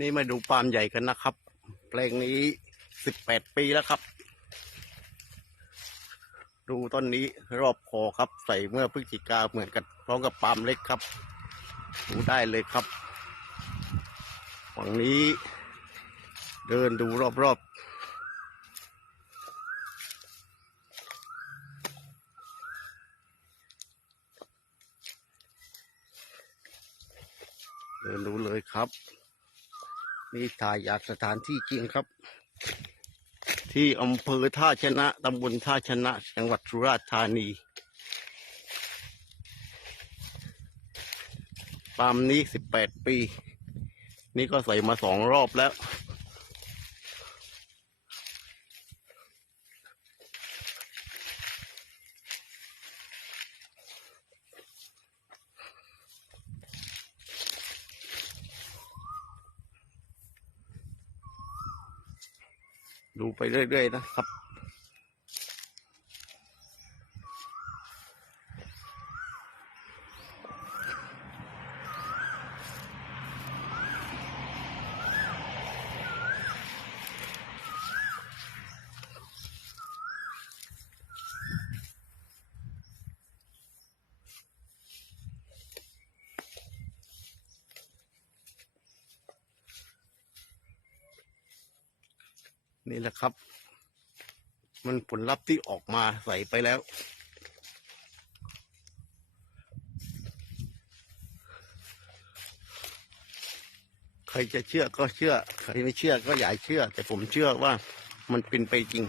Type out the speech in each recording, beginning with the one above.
นี่มาดูปาล์มใหญ่กันนะครับเพลงนี้สิบแปดปีแล้วครับ ดูต้นนี้รอบคอครับ ใส่เมื่อพฤศจิกาเหมือนกันพร้อมกับปาล์มเล็กครับ ดูได้เลยครับฝั่งนี้ เดินดูรอบๆ เดินดูเลยครับ นี่ถ่ายจากสถานที่จริงครับ ที่อำเภอท่าชนะตำบลท่าชนะจังหวัดสุราษฎร์ธานีปามนี้สิบแปดปี นี่ก็ใส่มาสองรอบแล้ว ดูไปเรื่อยๆนะครับ นี่แหละครับ มันผลลัพธ์ที่ออกมาใส่ไปแล้ว ใครจะเชื่อก็เชื่อ ใครไม่เชื่อก็อย่าเชื่อ แต่ผมเชื่อว่ามันเป็นไปจริง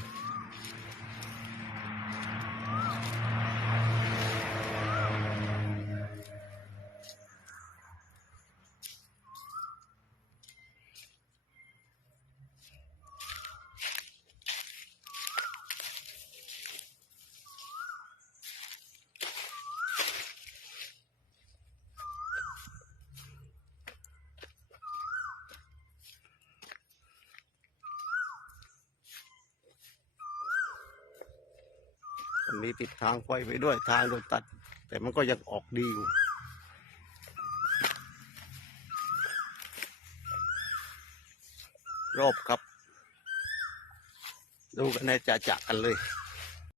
อันนี้ติดทางไฟไปด้วยทางโดนตัด แต่มันก็ยังออกดีอยู่รอบครับ ดูกันให้จะๆกันเลย